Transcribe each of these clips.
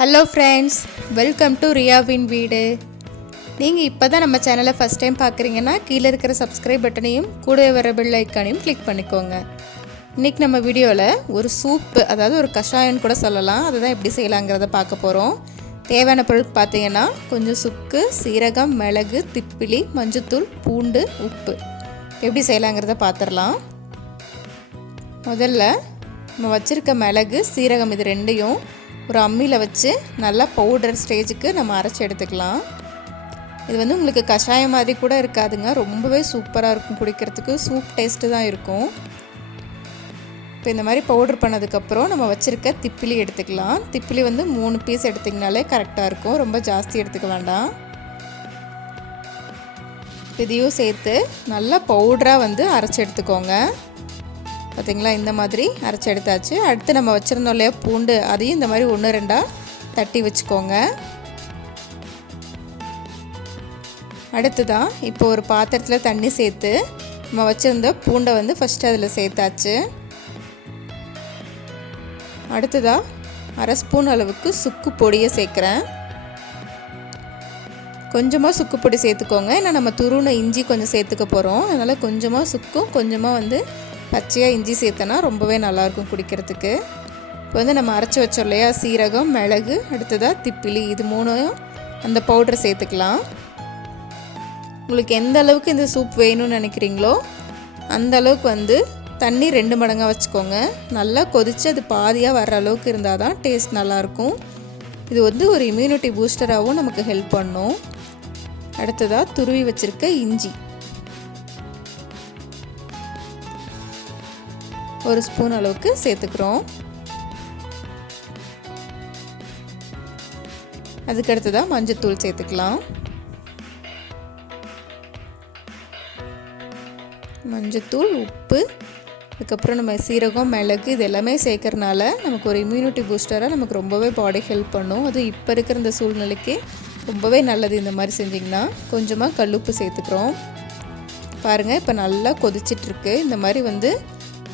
Hello friends, welcome to ரியாவின்வீடு. நீங்கள் இப்போ தான் நம்ம சேனலை ஃபஸ்ட் டைம் பார்க்குறீங்கன்னா கீழே இருக்கிற சப்ஸ்கிரைப் பட்டனையும் கூட வர பெல் ஐக்கானையும் கிளிக் பண்ணிக்கோங்க. இன்றைக்கி நம்ம வீடியோவில் ஒரு சூப்பு, அதாவது ஒரு கஷாயம்னு கூட சொல்லலாம், அதை தான் எப்படி செய்யலாங்கிறத பார்க்க போகிறோம். தேவையான பொருள் பார்த்தீங்கன்னா கொஞ்சம் சுக்கு, சீரகம், மிளகு, திப்பிலி, மஞ்சத்தூள், பூண்டு, உப்பு. எப்படி செய்யலாங்கிறத பார்த்துடலாம். முதல்ல நம்ம வச்சுருக்க மிளகு, சீரகம் இது ரெண்டையும் ஒரு அம்மியில் வச்சு நல்லா பவுடர் ஸ்டேஜுக்கு நம்ம அரைச்சி எடுத்துக்கலாம். இது வந்து உங்களுக்கு கஷாயம் மாதிரி கூட இருக்காதுங்க, ரொம்பவே சூப்பராக இருக்கும், குடிக்கிறதுக்கு சூப் டேஸ்ட்டு தான் இருக்கும். இப்போ இந்த மாதிரி பவுடர் பண்ணதுக்கப்புறம் நம்ம வச்சுருக்க திப்பிலி எடுத்துக்கலாம். திப்பிலி வந்து 3 பீஸ் எடுத்திங்கனாலே கரெக்டாக இருக்கும், ரொம்ப ஜாஸ்தி எடுத்துக்க வேண்டாம். இதையும் சேர்த்து நல்லா பவுடராக வந்து அரைச்சி எடுத்துக்கோங்க. பார்த்திங்களா, இந்த மாதிரி அரைச்சி எடுத்தாச்சு. அடுத்து நம்ம வச்சுருந்தோம் இல்லையா பூண்டு, அதையும் இந்த மாதிரி 1-2 தட்டி வச்சுக்கோங்க. அடுத்துதான் இப்போ ஒரு பாத்திரத்தில் தண்ணி சேர்த்து நம்ம வச்சுருந்த பூண்டை வந்து ஃபஸ்ட்டு அதில் சேர்த்தாச்சு. அடுத்ததாக 1/2 ஸ்பூன் அளவுக்கு சுக்கு பொடியை சேர்க்குறேன். கொஞ்சமாக சுக்கு பொடி சேர்த்துக்கோங்க, ஏன்னா நம்ம துருவின இஞ்சி கொஞ்சம் சேர்த்துக்க போகிறோம். அதனால் கொஞ்சமாக சுக்கும் கொஞ்சமாக வந்து பச்சையாக இஞ்சி சேர்த்தனா ரொம்பவே நல்லாயிருக்கும் குடிக்கிறதுக்கு. இப்போ வந்து நம்ம அரைச்சி வச்சோம் இல்லையா சீரகம், மிளகு, அடுத்ததாக திப்பிலி, இது 3 அந்த பவுடரை சேர்த்துக்கலாம். உங்களுக்கு எந்த அளவுக்கு இந்த சூப் வேணும்னு நினைக்கிறீங்களோ அந்த அளவுக்கு வந்து தண்ணி 2 மடங்காக வச்சுக்கோங்க. நல்லா கொதித்து அது பாதியாக வர்ற அளவுக்கு இருந்தால் தான் டேஸ்ட் நல்லாயிருக்கும். இது வந்து ஒரு இம்யூனிட்டி பூஸ்டராகவும் நமக்கு ஹெல்ப் பண்ணும். அடுத்ததாக துருவி வச்சுருக்க இஞ்சி 1 ஸ்பூன் அளவுக்கு சேர்த்துக்கிறோம். அதுக்கடுத்ததாக மஞ்சத்தூள் சேர்த்துக்கலாம். மஞ்சத்தூள், உப்பு, அதுக்கப்புறம் நம்ம சீரகம், மிளகு இது எல்லாமே சேர்க்கறனால நமக்கு ஒரு இம்யூனிட்டி பூஸ்டராக நமக்கு ரொம்பவே பாடி ஹெல்ப் பண்ணும். அது இப்போ இருக்கிற இந்த சூழ்நிலைக்கு ரொம்பவே நல்லது. இந்த மாதிரி செஞ்சிங்கன்னா கொஞ்சமாக கல்லுப்பு சேர்த்துக்கிறோம். பாருங்கள், இப்போ நல்லா கொதிச்சிட்ருக்கு. இந்த மாதிரி வந்து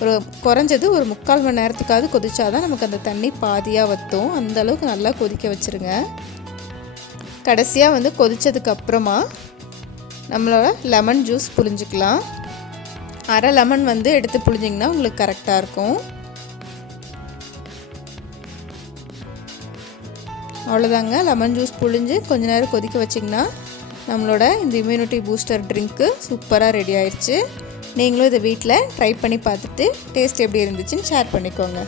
ஒரு குறைஞ்சது ஒரு 3/4 மணி நேரத்துக்காவது கொதிச்சாதான் நமக்கு அந்த தண்ணி பாதியாக வற்றும். அந்த அளவுக்கு நல்லா கொதிக்க வச்சுருங்க. கடைசியாக வந்து கொதித்ததுக்கப்புறமா நம்மளோட லெமன் ஜூஸ் புழிஞ்சிக்கலாம். 1/2 லெமன் வந்து எடுத்து புழிஞ்சிங்கன்னா உங்களுக்கு கரெக்டாக இருக்கும். அவ்வளோதாங்க, லெமன் ஜூஸ் புழிஞ்சு கொஞ்ச நேரம் கொதிக்க வச்சிங்கன்னா நம்மளோட இந்த இம்யூனிட்டி பூஸ்டர் ட்ரிங்க்கு சூப்பராக ரெடி ஆயிடுச்சு. நீங்களும் இதை வீட்டில் ட்ரை பண்ணி பார்த்துட்டு டேஸ்ட் எப்படி இருந்துச்சுன்னு ஷேர் பண்ணிக்கோங்க.